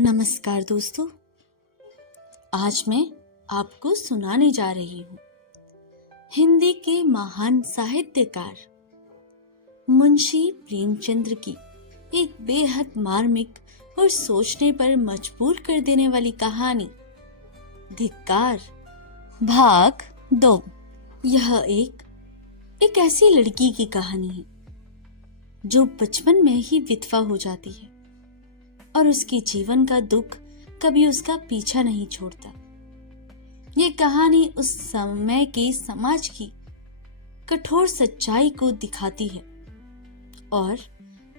नमस्कार दोस्तों, आज मैं आपको सुनाने जा रही हूँ हिंदी के महान साहित्यकार मुंशी प्रेमचंद्र की एक बेहद मार्मिक और सोचने पर मजबूर कर देने वाली कहानी धिक्कार भाग 2। यह एक ऐसी लड़की की कहानी है जो बचपन में ही विधवा हो जाती है और उसके जीवन का दुख कभी उसका पीछा नहीं छोड़ता। ये कहानी उस समय के समाज की कठोर सच्चाई को दिखाती है और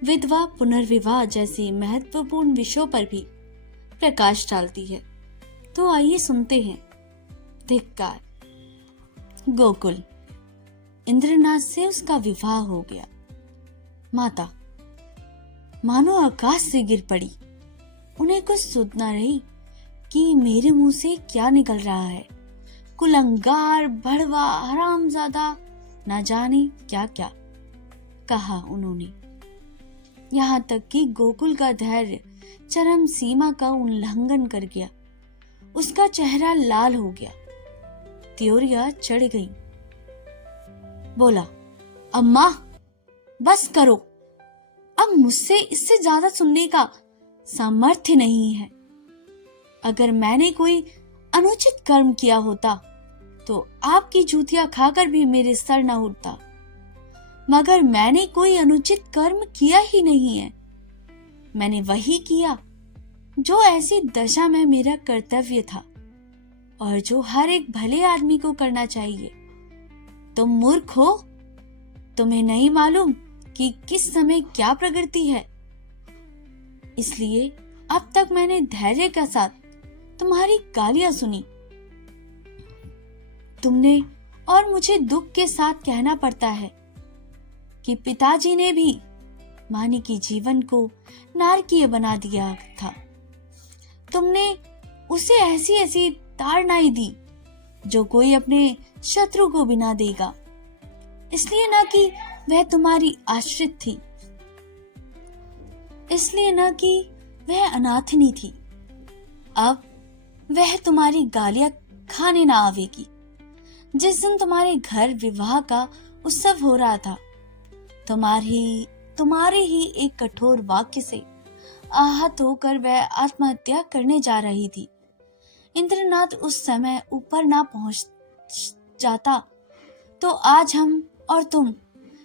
विधवा पुनर्विवाह जैसे महत्वपूर्ण विषयों पर भी प्रकाश डालती है। तो आइए सुनते हैं धिक्कार। गोकुल। इंद्रनाथ से उसका विवाह हो गया। माता मानो आकाश से गिर पड़ी। उन्हें कुछ सुध न रही कि मेरे मुंह से क्या निकल रहा है। कुलंगार, भड़वा, हरामजादा, न जाने क्या क्या कहा उन्होंने। यहाँ तक कि गोकुल का धैर्य चरम सीमा का उल्लंघन कर गया। उसका चेहरा लाल हो गया। त्योरियां चढ़ गई। बोला, अम्मा बस करो, अब मुझसे इससे ज्यादा सुनने का सामर्थ्य नहीं है। अगर मैंने कोई अनुचित कर्म किया होता तो आपकी जूतियां खाकर भी मेरे सर न उठता, मगर मैंने कोई अनुचित कर्म किया ही नहीं है। मैंने वही किया जो ऐसी दशा में मेरा कर्तव्य था और जो हर एक भले आदमी को करना चाहिए। तुम मूर्ख हो, तुम्हें नहीं मालूम कि किस समय क्या प्रकृति है। इसलिए अब तक मैंने धैर्य के साथ तुम्हारी गालियां सुनी। तुमने और मुझे दुख के साथ कहना पड़ता है कि पिताजी ने भी मानी की जीवन को नारकीय बना दिया था। तुमने उसे ऐसी ऐसी ताड़नाई दी जो कोई अपने शत्रु को भी ना देगा, इसलिए ना कि वह तुम्हारी आश्रित थी, इसलिए न कि वह अनाथनी थी। अब वह तुम्हारी गालियां खाने ना आवेगी। जिस दिन तुम्हारे घर विवाह का उत्सव हो रहा था, तुम्हारे ही एक कठोर वाक्य से आहत होकर वह आत्महत्या करने जा रही थी। इंद्रनाथ उस समय ऊपर ना पहुंच जाता तो आज हम और तुम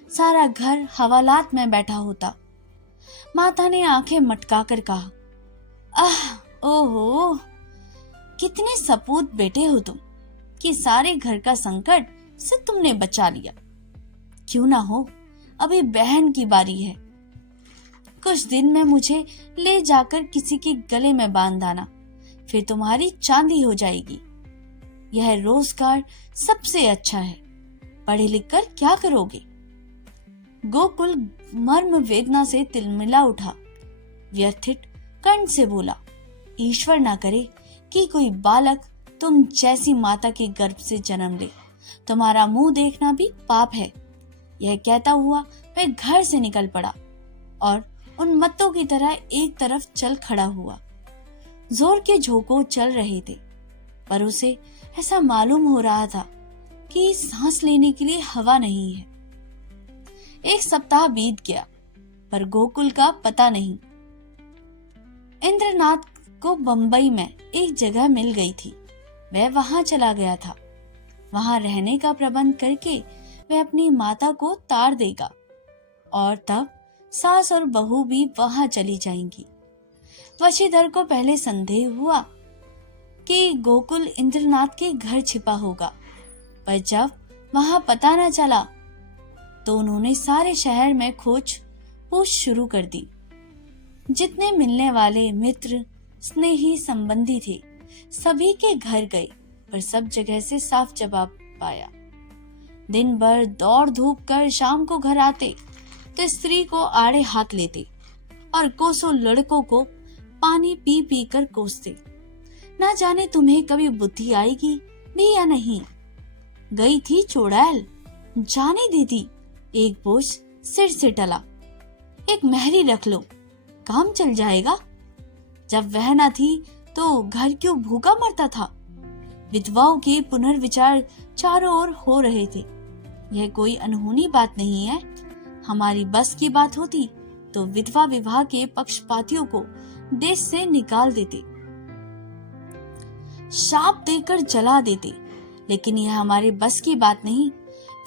सारा घर हवालात में बैठा होता। माता ने आंखें मटकाकर कहा, ओहो, कितने सपूत बेटे हो तुम कि सारे घर का संकट से तुमने बचा लिया। क्यों ना हो, अभी बहन की बारी है। कुछ दिन में मुझे ले जाकर किसी के गले में बांध देना, फिर तुम्हारी चांदी हो जाएगी। यह रोजगार सबसे अच्छा है। पढ़े लिख कर क्या करोगे? गोकुल मर्म वेदना से तिलमिला उठा। व्यथित कंठ से बोला, ईश्वर ना करे कि कोई बालक तुम जैसी माता के गर्भ से जन्म ले। तुम्हारा मुंह देखना भी पाप है। यह कहता हुआ वह घर से निकल पड़ा और उन्मत्तों की तरह एक तरफ चल खड़ा हुआ। जोर के झोंके चल रहे थे, पर उसे ऐसा मालूम हो रहा था कि सांस लेने के लिए हवा नहीं है। एक सप्ताह बीत गया, पर गोकुल का पता नहीं। इंद्रनाथ को बंबई में एक जगह मिल गई थी। वह वहां चला गया था। वहां रहने का प्रबंध करके वह अपनी माता को तार देगा और तब सास और बहू भी वहां चली जाएंगी। वशीधर को पहले संदेह हुआ कि गोकुल इंद्रनाथ के घर छिपा होगा, पर जब वहां पता न चला तो उन्होंने सारे शहर में खोज पूछ शुरू कर दी। जितने मिलने वाले मित्र, स्नेही, संबंधी थे, सभी के घर गए, पर सब जगह से साफ जवाब पाया। दिन भर दौड़ धूप कर शाम को घर आते तो स्त्री को आड़े हाथ लेते और कोसों लड़कों को पानी पी पी कर कोसते। ना जाने तुम्हें कभी बुद्धि आएगी भी या नहीं। गई थी चुड़ैल, जाने देती, एक बोझ सिर से टला। एक मेहरी रख लो, काम चल जाएगा। जब वह न थी तो घर क्यों भूखा मरता था। विधवाओं के पुनर्विचार चारों ओर हो रहे थे। यह कोई अनहोनी बात नहीं है। हमारी बस की बात होती तो विधवा विवाह के पक्षपातियों को देश से निकाल देते, शाप देकर जला देते, लेकिन यह हमारे बस की बात नहीं।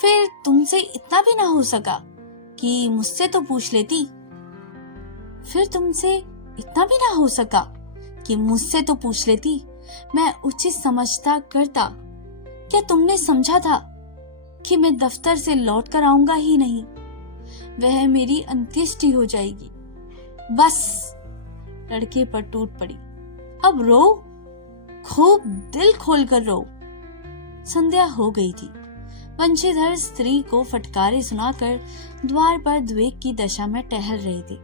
फिर तुमसे इतना भी ना हो सका कि मुझसे तो पूछ लेती। फिर तुमसे इतना भी ना हो सका कि मुझसे तो पूछ लेती। मैं उचित समझता करता। क्या तुमने समझा था कि मैं दफ्तर से लौट कर आऊंगा ही नहीं? वह मेरी अंत्येष्टि हो जाएगी। बस लड़के पर टूट पड़ी। अब रो, खूब दिल खोलकर रो। संध्या हो गई थी। वंशीधर स्त्री को फटकारे सुनाकर द्वार पर द्वेग की दशा में टहल रहे थे।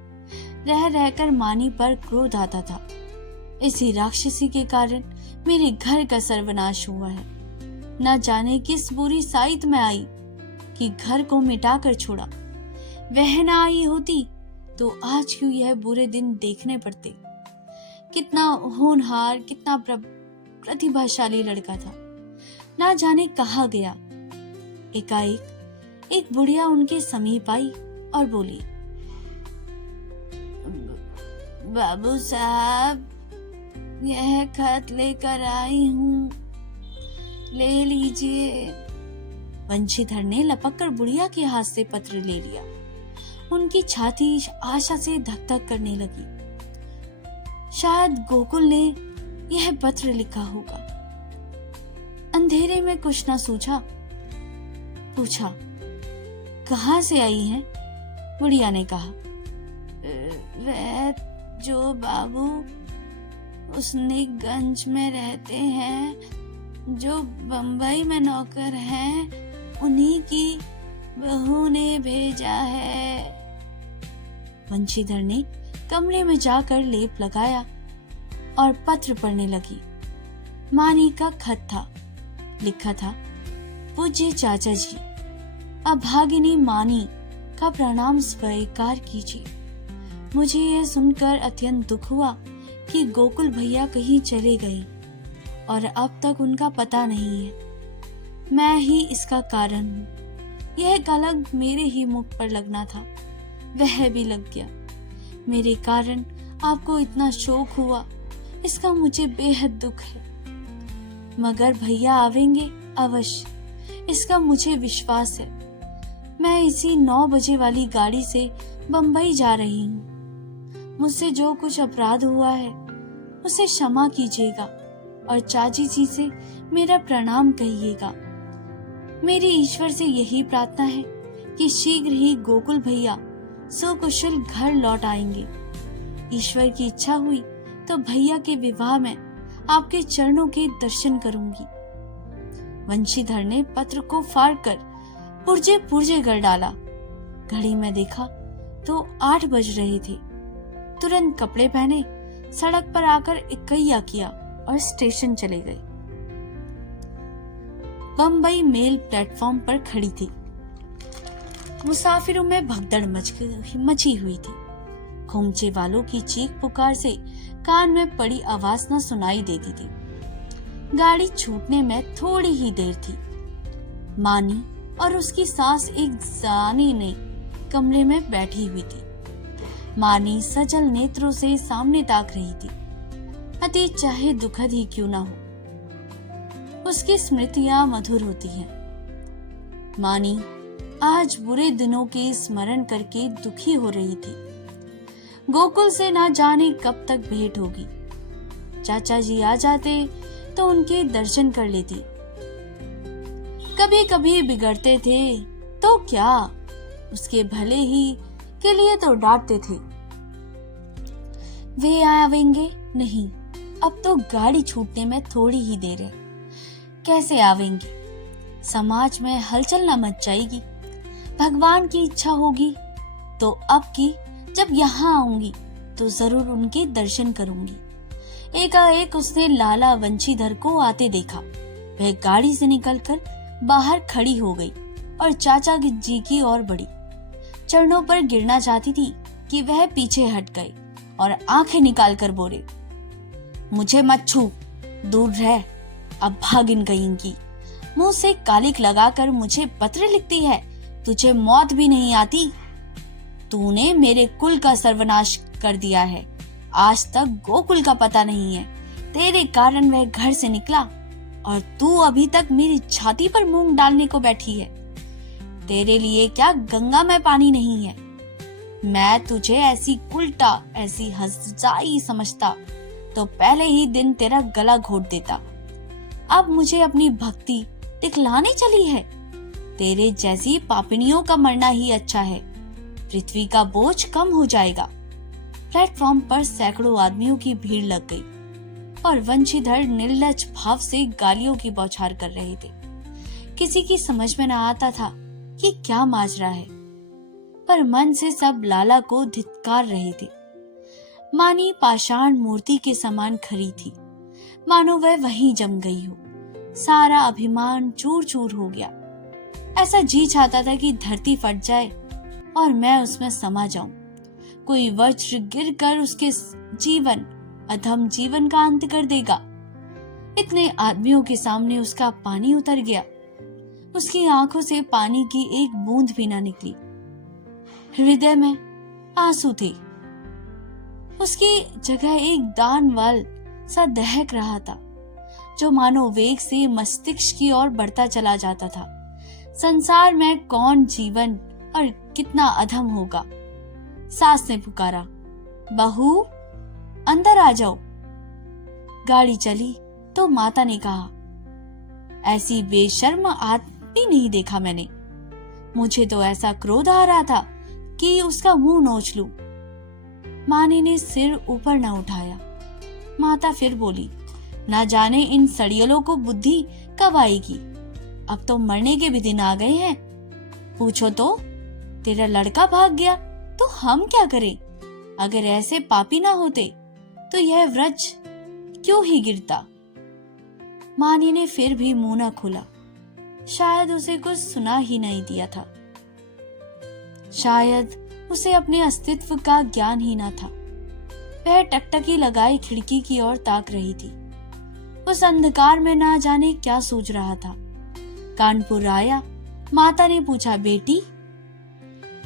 रह रहकर मानी पर क्रोध आता था। इसी राक्षसी के कारण मेरे घर का सर्वनाश हुआ है। न जाने किस बुरी साइत में आई कि घर को मिटा कर छोड़ा। वह न आई होती तो आज क्यों यह बुरे दिन देखने पड़ते। कितना होनहार, कितना प्रतिभाशाली लड़का था। ना जाने कहाँ गया। एकाएक एक बुढ़िया उनके समीप आई और बोली, बाबू साहब, यह खत लेकर आई हूँ, ले लीजिए। वंशीधर ने लपक कर बुढ़िया के हाथ से पत्र ले लिया। उनकी छाती आशा से धक धक करने लगी। शायद गोकुल ने यह पत्र लिखा होगा। अंधेरे में कुछ न सूझा। पूछा, कहाँ से आई हैं? बुढ़िया ने कहा, वह जो बाबू उसनीगंज में रहते हैं, जो बंबई में नौकर हैं, उन्हीं की बहू ने भेजा है। वंशीधर ने कमरे में जाकर लेप लगाया और पत्र पढ़ने लगी। मानी का खत था। लिखा था, पूज्य चाचा जी, अभागिनी मानी का प्रणाम स्वीकार कीजिए। मुझे यह सुनकर अत्यंत दुख हुआ कि गोकुल भैया कहीं चले गए और अब तक उनका पता नहीं है। मैं ही इसका कारण हूँ। यह कलंक मेरे ही मुख पर लगना था, वह भी लग गया। मेरे कारण आपको इतना शोक हुआ, इसका मुझे बेहद दुख है। मगर भैया आवेंगे अवश्य, इसका मुझे विश्वास है। मैं इसी 9 बजे वाली गाड़ी से बंबई जा रही हूँ। मुझसे जो कुछ अपराध हुआ है उसे क्षमा कीजिएगा और चाची जी से मेरा प्रणाम कहिएगा। मेरी ईश्वर से यही प्रार्थना है कि शीघ्र ही गोकुल भैया सुकुशल घर लौट आएंगे। ईश्वर की इच्छा हुई तो भैया के विवाह में आपके चरणों के दर्शन करूंगी। वंशीधर ने पत्र को फाड़कर पुर्जे पुर्जे कर डाला। घड़ी में देखा तो 8 बज रहे थे। तुरंत कपड़े पहने सड़क पर आकर इकैया किया और स्टेशन चले गए। बंबई मेल प्लेटफॉर्म पर खड़ी थी। मुसाफिरों में भगदड़ मची हुई थी। खोमचे वालों की चीख पुकार से कान में पड़ी आवाज न सुनाई देती थी। गाड़ी छूटने में थोड़ी ही देर थी। मानी और उसकी सास एक जानी ने कमरे में बैठी हुई थी। मानी सजल नेत्रों से सामने ताक रही थी। अतीत चाहे दुखद ही क्यों ना हो, उसकी स्मृतियां मधुर होती हैं। मानी आज बुरे दिनों के स्मरण करके दुखी हो रही थी। गोकुल से ना जाने कब तक भेंट होगी। चाचा जी आ जाते तो उनके दर्शन कर लेती। कभी कभी बिगड़ते थे तो क्या, उसके भले ही के लिए तो डांटते थे। वे आवेंगे नहीं, अब तो गाड़ी छूटने में थोड़ी ही देर है। कैसे आवेंगे? समाज में हलचल न मच जाएगी। भगवान की इच्छा होगी तो अब की जब यहाँ आऊंगी तो जरूर उनके दर्शन करूंगी। एकाएक उसने लाला वंशीधर को आते देखा। वह गाड़ी से निकलकर बाहर खड़ी हो गई और चाचा जी की ओर बढ़ी। चरणों पर गिरना चाहती थी कि वह पीछे हट गए और आंखें निकालकर बोले, मुझे मत छू, दूर रह, अब भाग इन कहीं की। मुंह से कालिक लगाकर मुझे पत्र लिखती है, तुझे मौत भी नहीं आती। तूने मेरे कुल का सर्वनाश कर दिया है, आज तक गोकुल का पता नहीं है। तेरे कारण वह घर से निकला और तू अभी तक मेरी छाती पर मूंग डालने को बैठी है। तेरे लिए क्या गंगा में पानी नहीं है। मैं तुझे ऐसी उल्टा, ऐसी हंसजाई समझता तो पहले ही दिन तेरा गला घोट देता। अब मुझे अपनी भक्ति दिखलाने चली है। तेरे जैसी पापिनियों का मरना ही अच्छा है, पृथ्वी का बोझ कम हो जाएगा। प्लेटफॉर्म पर सैकड़ों आदमियों की भीड़ लग गई और वंशीधर निर्लज भाव से गालियों की बौछार कर रहे थे। किसी की समझ में न आता था कि क्या माजरा है, पर मन से सब लाला को धिक्कार रहे थे। मानी पाषाण मूर्ति के समान खड़ी थी, मानो वह वहीं जम गई हो। सारा अभिमान चूर चूर हो गया। ऐसा जी चाहता था कि धरती फट जाए और मैं उसमें समा जाऊं। कोई वज्र गिरकर उसके अधम जीवन का अंत कर देगा। इतने आदमियों के सामने उसका पानी उतर गया। उसकी आंखों से पानी की एक बूंद भी ना निकली। हृदय में आंसू थे। उसकी जगह एक दानवाल सा दहक रहा था, जो मानो वेग से मस्तिष्क की ओर बढ़ता चला जाता था। संसार में कौन जीवन और कितना अधम होगा। सास ने पुकारा, बहू अंदर आ जाओ। गाड़ी चली तो माता ने कहा, ऐसी बेशर्म आदमी नहीं देखा मैंने। मुझे तो ऐसा क्रोध आ रहा था कि उसका मुंह नोच लूं। मानी ने सिर ऊपर न उठाया। माता फिर बोली, ना जाने इन सड़ियलों को बुद्धि कब आएगी। अब तो मरने के भी दिन आ गए हैं। पूछो तो, तेरा लड़का भाग गया तो हम क्या करें। अगर ऐसे पापी ना होते तो यह व्रज क्यों ही गिरता। मानी ने फिर भी मुंह न खोला। शायद उसे कुछ सुना ही नहीं दिया था। शायद उसे अपने अस्तित्व का ज्ञान ही न था। वह टकटकी लगाई खिड़की की ओर ताक रही थी। उस अंधकार में ना जाने क्या सोच रहा था। कानपुर आया। माता ने पूछा, बेटी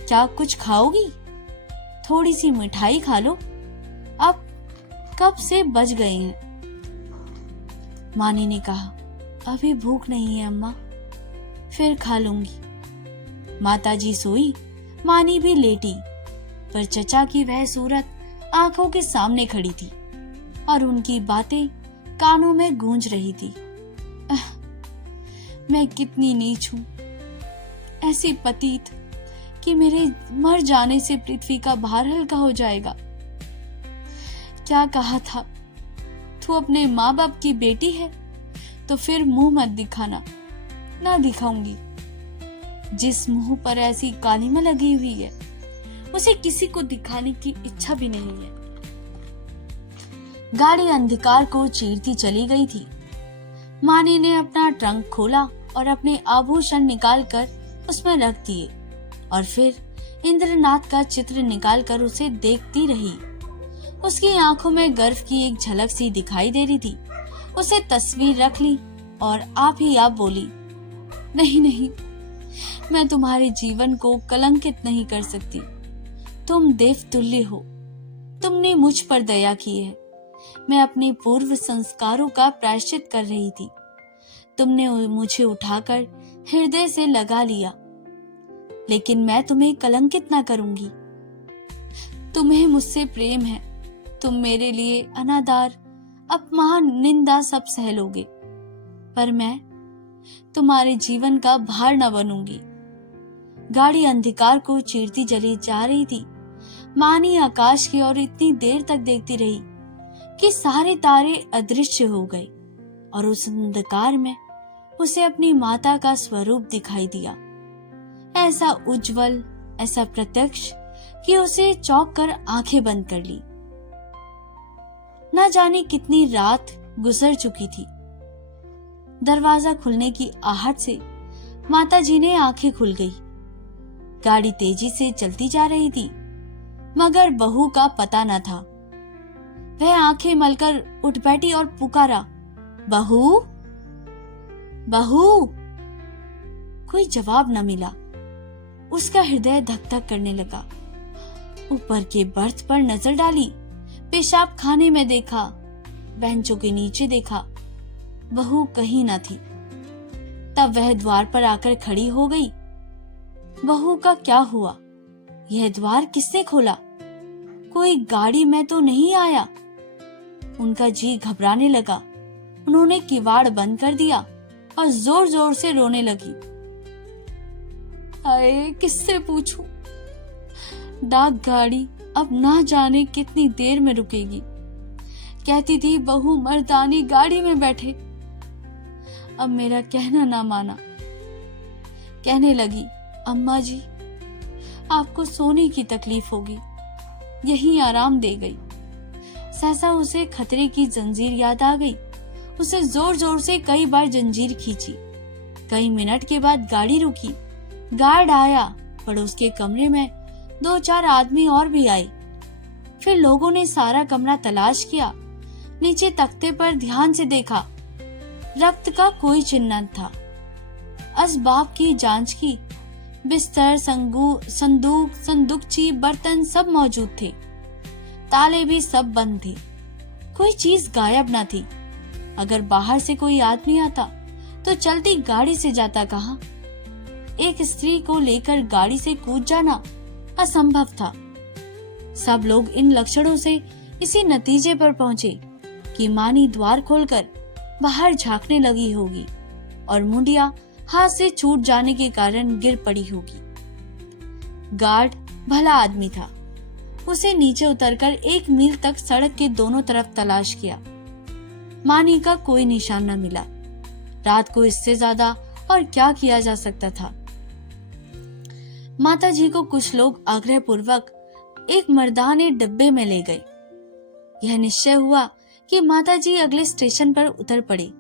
क्या कुछ खाओगी? थोड़ी सी मिठाई खा लो, अब कब से बज गए हैं। मानी ने कहा, अभी भूख नहीं है अम्मा, फिर खा लूंगी। माताजी सोई, मानी भी लेटी, पर चचा की वह सूरत आंखों के सामने खड़ी थी और उनकी बातें कानों में गूंज रही थी। मैं कितनी नीच हूं, ऐसी पतित कि मेरे मर जाने से पृथ्वी का भार हल्का हो जाएगा। क्या कहा था, तू अपने माँ बाप की बेटी है तो फिर मुंह मत दिखाना। ना दिखाऊंगी। जिस मुंह पर ऐसी कालिमा लगी हुई है उसे किसी को दिखाने की इच्छा भी नहीं है। गाड़ी अंधकार को चीरती चली गई थी। मानी ने अपना ट्रंक खोला और अपने आभूषण निकालकर उसमें रख दिए और फिर इंद्रनाथ का चित्र निकालकर उसे देखती रही। उसकी आंखों में गर्व की एक झलक सी दिखाई दे रही थी। उसे तस्वीर रख ली और आप ही आप बोली, नहीं नहीं, मैं तुम्हारे जीवन को कलंकित नहीं कर सकती। तुम देवतुल्य हो, तुमने मुझ पर दया की है। मैं अपने पूर्व संस्कारों का प्रायश्चित कर रही थी। तुमने मुझे उठाकर हृदय से लगा लिया, लेकिन मैं तुम्हें कलंकित ना करूंगी। तुम्हें मुझसे प्रेम है, तुम मेरे लिए अनादर, अपमान, निंदा सब सह लोगे, पर मैं तुम्हारे जीवन का भार न बनूंगी। गाड़ी अंधकार को चीरती चली जा रही थी। मानी आकाश की ओर इतनी देर तक देखती रही कि सारे तारे अदृश्य हो गए और उस अंधकार में उसे अपनी माता का स्वरूप दिखाई दिया। ऐसा उज्जवल, ऐसा प्रत्यक्ष कि उसे चौंक कर आंखें बंद कर ली। न जाने कितनी रात गुजर चुकी थी। दरवाजा खुलने की आहट से माताजी ने आंखें खुल गई। गाड़ी तेजी से चलती जा रही थी, मगर बहू का पता न था। वह आंखें मलकर उठ बैठी और पुकारा, बहू बहू। कोई जवाब न मिला। उसका हृदय धक धक करने लगा। ऊपर के बर्थ पर नजर डाली, पेशाब खाने में देखा, बेंचों के नीचे देखा, बहू कहीं न थी। तब वह द्वार पर आकर खड़ी हो गई। बहू का क्या हुआ? यह द्वार किसने खोला? कोई गाड़ी में तो नहीं आया? उनका जी घबराने लगा। उन्होंने किवाड़ बंद कर दिया और जोर जोर से रोने लगी। हाय, किससे पूछूं? डाक गाड़ी अब ना जाने कितनी देर में रुकेगी। कहती थी बहू मर्दानी गाड़ी में बैठे। अब मेरा कहना ना माना। कहने लगी, अम्मा जी, आपको सोने की तकलीफ होगी, यहीं आराम दे गई। सहसा उसे खतरे की जंजीर याद आ गई। उसे जोर जोर से कई बार जंजीर खींची। कई मिनट के बाद गाड़ी रुकी। गार्ड आया। पड़ोस के कमरे में 2-4 आदमी और भी आए। फिर लोगों ने सारा कमरा तलाश किया। नीचे तख्ते पर ध्यान से देखा। रक्त का कोई चिन्ह न था। असबाब की जांच की। बिस्तर, संदूक, संदूकची, बर्तन सब मौजूद थे। ताले भी सब बंद थे। कोई चीज गायब न थी। अगर बाहर से कोई आदमी आता तो चलती गाड़ी से जाता कहाँ? एक स्त्री को लेकर गाड़ी से कूद जाना असंभव था। सब लोग इन लक्षणों से इसी नतीजे पर पहुंचे कि मानी द्वार खोलकर बाहर झांकने लगी होगी और मुंडिया हाथ से छूट जाने के कारण गिर पड़ी होगी। गार्ड भला आदमी था। उसे नीचे उतरकर 1 मील तक सड़क के दोनों तरफ तलाश किया। मानी का कोई निशान न मिला। रात को इससे ज्यादा और क्या किया जा सकता था? माता जी को कुछ लोग आग्रह पूर्वक एक मर्दाने डिब्बे में ले गए। यह निश्चय हुआ कि माता जी अगले स्टेशन पर उतर पड़े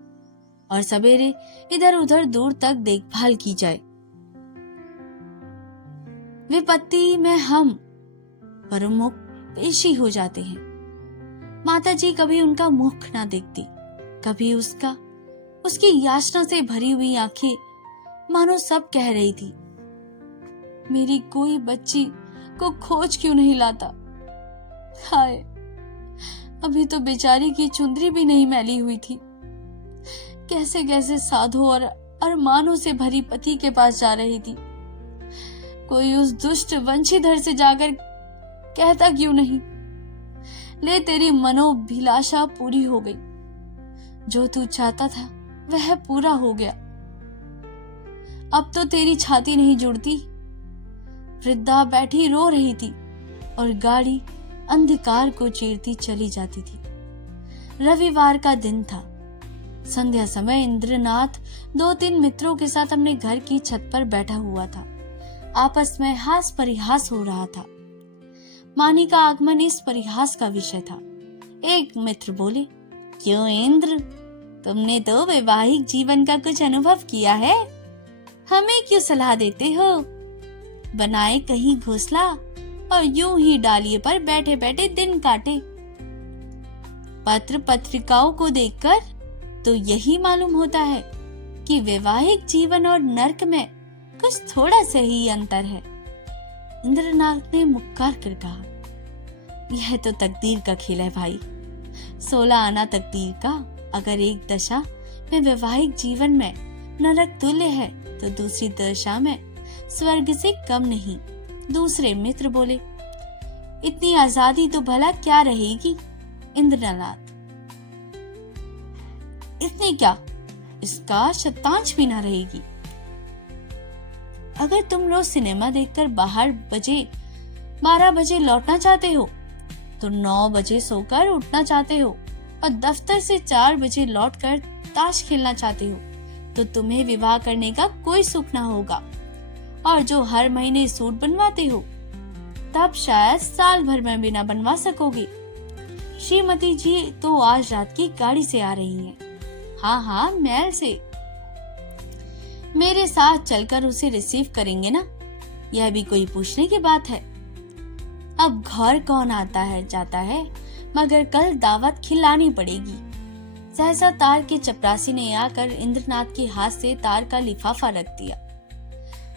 और सवेरे इधर उधर दूर तक देखभाल की जाए। विपत्ति में हम प्रमुख पेशी हो जाते हैं। माता जी कभी उनका मुख ना देखती, कभी उसकी याचना से भरी हुई आंखें मानो सब कह रही थी, मेरी कोई बच्ची को खोज क्यों नहीं लाता? हाय, अभी तो बेचारी की चुंदरी भी नहीं मैली हुई थी। कैसे कैसे साधु और अरमानों से भरी पति के पास जा रही थी। कोई उस दुष्ट वंशीधर से जाकर कहता क्यों नहीं, ले तेरी मनोभिलाषा पूरी हो गई। जो तू चाहता था वह पूरा हो गया। अब तो तेरी छाती नहीं जुड़ती। वृद्धा बैठी रो रही थी और गाड़ी अंधकार को चीरती चली जाती थी। रविवार का दिन था। संध्या समय इंद्रनाथ 2-3 मित्रों के साथ अपने घर की छत पर बैठा हुआ था। आपस में हास परिहास हो रहा था। मानी का आगमन इस परिहास का विषय था। एक मित्र बोले, क्यों इंद्र, तुमने तो वैवाहिक जीवन का कुछ अनुभव किया है, हमें क्यों सलाह देते हो? बनाए कहीं घोंसला और यूं ही डालिए पर बैठे बैठे दिन काटे। पत्र पत्रिकाओं को देखकर तो यही मालूम होता है कि वैवाहिक जीवन और नर्क में कुछ थोड़ा सा ही अंतर है। इंद्रनाथ ने मुक्कार कर कहा, यह तो तकदीर का खेल है भाई। 16 आना तकदीर का। अगर एक दशा में वैवाहिक जीवन में नरक तुल्य है तो दूसरी दशा में स्वर्ग से कम नहीं। दूसरे मित्र बोले, इतनी आजादी तो भला क्या रहेगी? इंद्रनाथ, इतनी क्या, इसका शतांश भी ना रहेगी। अगर तुम रोज सिनेमा देखकर 12 बजे लौटना चाहते हो तो 9 बजे सोकर उठना चाहते हो और दफ्तर से 4 बजे लौटकर ताश खेलना चाहते हो तो तुम्हें विवाह करने का कोई सुख ना होगा। और जो हर महीने सूट बनवाते हो तब शायद साल भर में भी ना बनवा सकोगे। श्रीमती जी तो आज रात की गाड़ी से आ रही हैं। हाँ, महल से। मेरे साथ चलकर उसे रिसीव करेंगे ना? यह भी कोई पूछने की बात है। अब घर कौन आता है जाता है, मगर कल दावत खिलानी पड़ेगी। सहसा तार के चपरासी ने आकर इंद्रनाथ के हाथ से तार का लिफाफा रख दिया।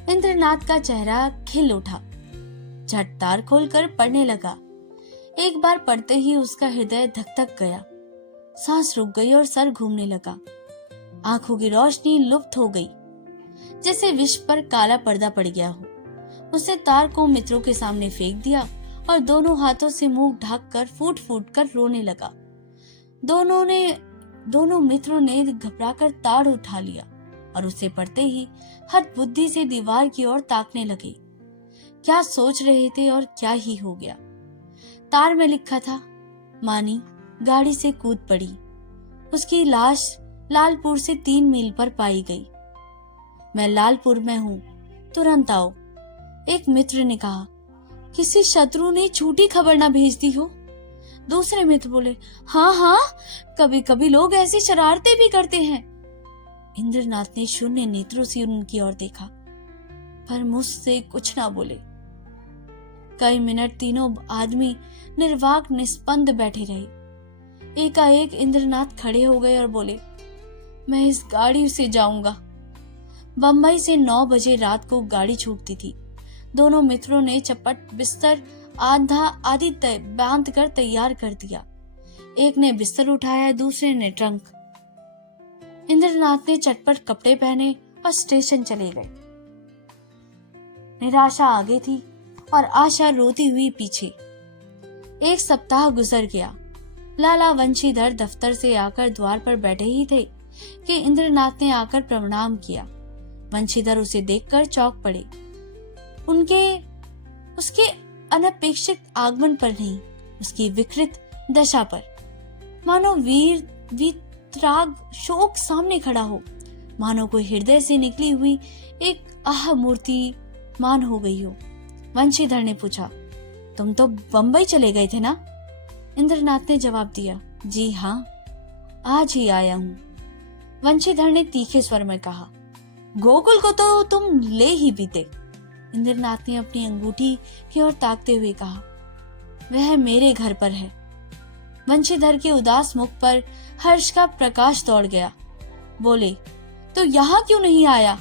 इंद्रनाथ का चेहरा खिल उठा, झट तार खोलकर पढ़ने लगा। एक बार पढ़ते ही उसका हृदय धक धक गया, सांस रुक गई और सर घूमने लगा। आंखों की रोशनी लुप्त हो गई, जैसे विश्व पर काला पर्दा पड़ गया हो। उसने तार को मित्रों के सामने फेंक दिया और दोनों हाथों से मुंह ढककर फूट फूट कर रोने लगा। दोनों मित्रों ने घबराकर तार उठा लिया और उसे पढ़ते ही हद बुद्धि से दीवार की ओर ताकने लगे। क्या सोच रहे थे और क्या ही हो गया। तार में लिखा था, मानी गाड़ी से कूद पड़ी, उसकी लाश लालपुर से 3 मील पर पाई गई। मैं लालपुर में हूँ, तुरंत आओ। एक मित्र ने कहा, किसी शत्रु ने झूठी खबर ना भेज दी हो। दूसरे मित्र बोले, हाँ हाँ, कभी कभी लोग ऐसी शरारतें भी करते हैं। इंद्रनाथ ने शून्य नेत्रों से उनकी ओर देखा, पर मुझसे कुछ ना बोले। कई मिनट तीनों आदमी निर्वाक निस्पंद बैठे रहे। एकाएक इंद्रनाथ खड़े हो गए और बोले, मैं इस गाड़ी से जाऊंगा। बंबई से 9 बजे रात को गाड़ी छूटती थी। दोनों मित्रों ने चपट बिस्तर आदि बांध कर तैयार कर दिया। एक ने बिस्तर उठाया, दूसरे ने ट्रंक। इंद्रनाथ ने चटपट कपड़े पहने और स्टेशन चले गए। निराशा आगे थी और आशा रोती हुई पीछे। 1 सप्ताह गुजर गया। लाला वंशीधर दफ्तर से आकर द्वार पर बैठे ही थे कि इंद्रनाथ ने आकर प्रणाम किया। वंशीधर उसे देखकर चौंक पड़े। उसके अनपेक्षित आगमन पर नहीं, उसकी विकृत दशा पर। मानो वीतराग शोक सामने खड़ा हो, मानो कोई हृदय से निकली हुई एक आह मूर्ति मान हो गई हो। वंशीधर ने पूछा, तुम तो बंबई चले गए थे ना? इंद्रनाथ ने जवाब दिया, जी हाँ, आज ही आया हूँ। वंशीधर ने तीखे स्वर में कहा, गोकुल को तो तुम ले ही बीते। इंद्रनाथ ने अपनी अंगूठी की ओर ताकते हुए कहा, वह मेरे घर पर है। वंशीधर के उदास मुख पर हर्ष का प्रकाश दौड़ गया। बोले, तो यहाँ क्यों नहीं आया?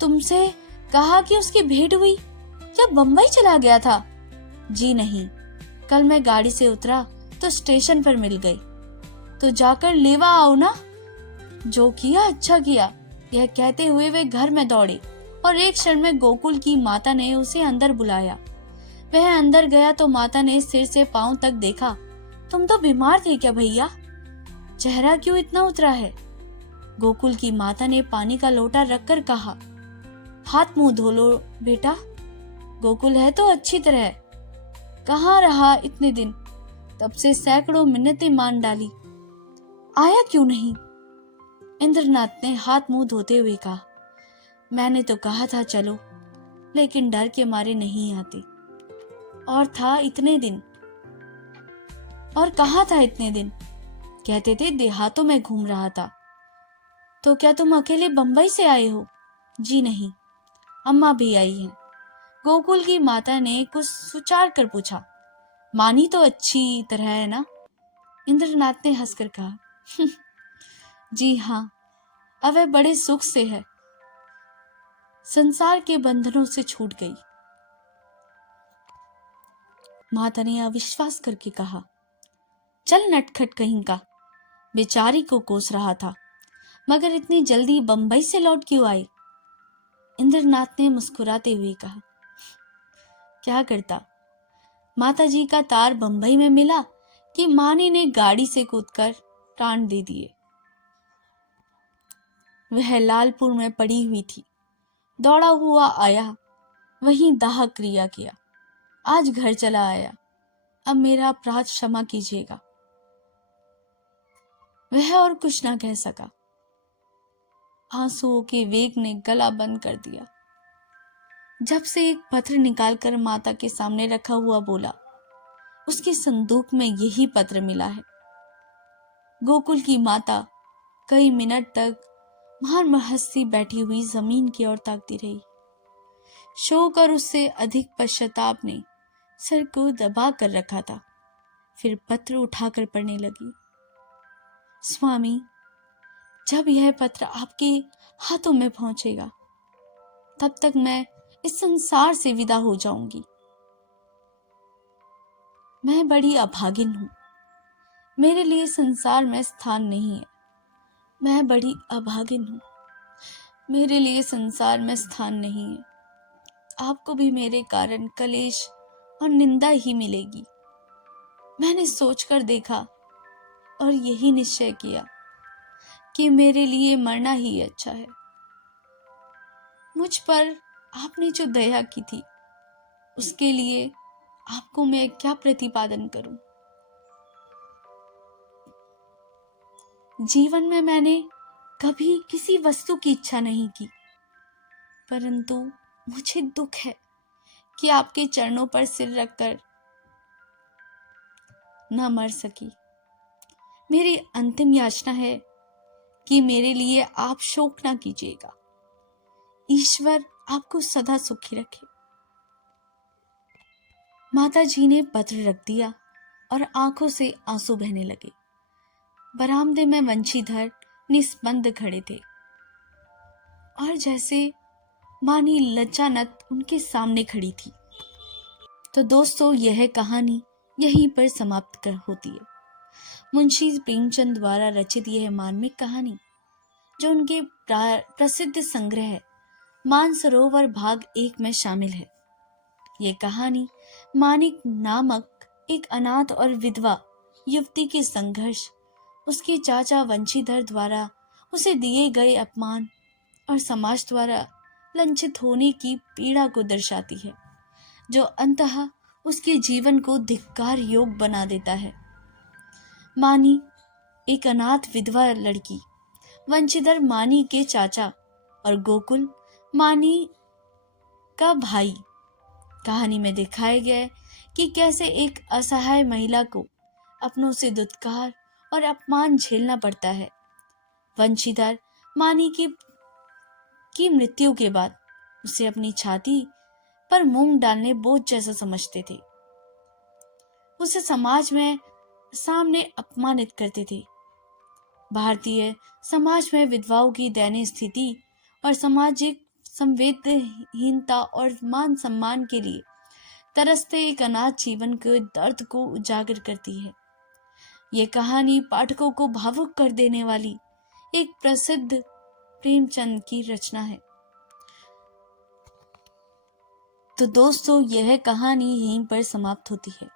तुमसे कहा कि उसकी भेंट हुई या बंबई चला गया था? जी नहीं, कल मैं गाड़ी से उतरा तो स्टेशन पर मिल गई। तो जाकर लेवा आओ ना। जो किया अच्छा किया, यह कहते हुए वे घर में दौड़े और एक क्षण में गोकुल की माता ने उसे अंदर बुलाया। वह अंदर गया तो माता ने सिर से पांव तक देखा। तुम तो बीमार थे क्या भैया? चेहरा क्यों इतना उतरा है? गोकुल की माता ने पानी का लोटा रखकर कहा, हाथ मुंह धो लो बेटा। गोकुल है तो अच्छी तरह। कहाँ रहा इतने दिन? तब से सैकड़ों मिन्नतें मान डाली, आया क्यों नहीं? इंद्रनाथ ने हाथ मुंह धोते हुए कहा, मैंने तो कहा था चलो, लेकिन डर के मारे नहीं आते। और था इतने दिन, और कहाँ था इतने दिन? कहते थे देहातों में घूम रहा था। तो क्या तुम अकेले बंबई से आए हो? जी नहीं, अम्मा भी आई हैं। गोकुल की माता ने कुछ सुचार कर पूछा, मानी तो अच्छी तरह है ना? इंद्रनाथ ने हंसकर कहा, जी हाँ, अब वह बड़े सुख से है, संसार के बंधनों से छूट गई। माता ने अविश्वास करके कहा, चल नटखट कहीं का। बेचारी को कोस रहा था, मगर इतनी जल्दी बंबई से लौट क्यों आई? इंद्रनाथ ने मुस्कुराते हुए कहा, क्या करता, माताजी का तार बंबई में मिला कि मानी ने गाड़ी से कूदकर प्राण दे दिए। वह लालपुर में पड़ी हुई थी। दौड़ा हुआ आया, वहीं दाह क्रिया किया। आज घर चला आया, अब मेरा अपराध क्षमा कीजिएगा। वह और कुछ ना कह सका। आंसुओं के वेग ने गला बंद कर दिया। जब से एक पत्र निकालकर माता के सामने रखा हुआ बोला, उसके संदूक में यही पत्र मिला है। गोकुल की माता कई मिनट तक मान हंसी बैठी हुई जमीन की ओर ताकती रही। शोक और उससे अधिक पश्चाताप ने सिर को दबा कर रखा था। फिर पत्र उठाकर पढ़ने लगी। स्वामी, जब यह पत्र आपके हाथों में पहुंचेगा तब तक मैं इस संसार से विदा हो जाऊंगी। मैं बड़ी अभागिन हूं, मेरे लिए संसार में स्थान नहीं है। मैं बड़ी अभागिन हूं, मेरे लिए संसार में स्थान नहीं है। आपको भी मेरे कारण कलेश और निंदा ही मिलेगी। मैंने सोचकर देखा और यही निश्चय किया कि मेरे लिए मरना ही अच्छा है। मुझ पर आपने जो दया की थी उसके लिए आपको मैं क्या प्रतिपादन करूं। जीवन में मैंने कभी किसी वस्तु की इच्छा नहीं की, परंतु मुझे दुख है कि आपके चरणों पर सिर रखकर न मर सकी। मेरी अंतिम याचना है कि मेरे लिए आप शोक ना कीजिएगा। ईश्वर आपको सदा सुखी रखे। माता जी ने पत्र रख दिया और आंखों से आंसू बहने लगे। बरामदे में वंशीधर निस्पंद खड़े थे और जैसे मानी लज्जानत उनके सामने खड़ी थी। तो दोस्तों, यह कहानी यहीं पर समाप्त होती है। मुंशी प्रेमचंद द्वारा रचित यह मार्मिक कहानी, जो उनके प्रसिद्ध संग्रह मानसरोवर भाग 1 में शामिल है। ये कहानी मानिक नामक एक अनाथ और विधवा युवती के संघर्ष, उसके चाचा वंशीधर द्वारा उसे दिए गए अपमान और समाज द्वारा लंचित होने की पीड़ा को दर्शाती है, जो अंततः उसके जीवन को धिक्कार योग बना देता है। मानी एक अनाथ विधवा लड़की, वंशीधर मानी के चाचा और गोकुल मानी का भाई। कहानी में दिखाया गया है कि कैसे एक असहाय महिला को अपनों से दुत्कार और अपमान झेलना पड़ता है। वंशीधर मानी की मृत्यु के बाद उसे अपनी छाती पर मूंग डालने बोझ जैसा समझते थे। उसे समाज में सामने अपमानित करते थे। भारतीय समाज में विधवाओं की दयनीय स्थिति और सामाजिक संवेदनहीनता और मान सम्मान के लिए तरसते एक अनाथ जीवन के दर्द को उजागर करती है। ये कहानी पाठकों को भावुक कर देने वाली एक प्रसिद्ध प्रेमचंद की रचना है। तो दोस्तों, यह कहानी यहीं पर समाप्त होती है।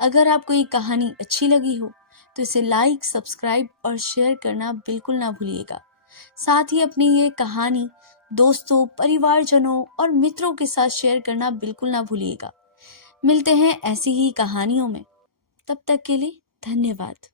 अगर आपको ये कहानी अच्छी लगी हो तो इसे लाइक, सब्सक्राइब और शेयर करना बिल्कुल ना भूलिएगा। साथ ही अपनी ये कहानी दोस्तों, परिवारजनों और मित्रों के साथ शेयर करना बिल्कुल ना भूलिएगा। मिलते हैं ऐसी ही कहानियों में। तब तक के लिए धन्यवाद।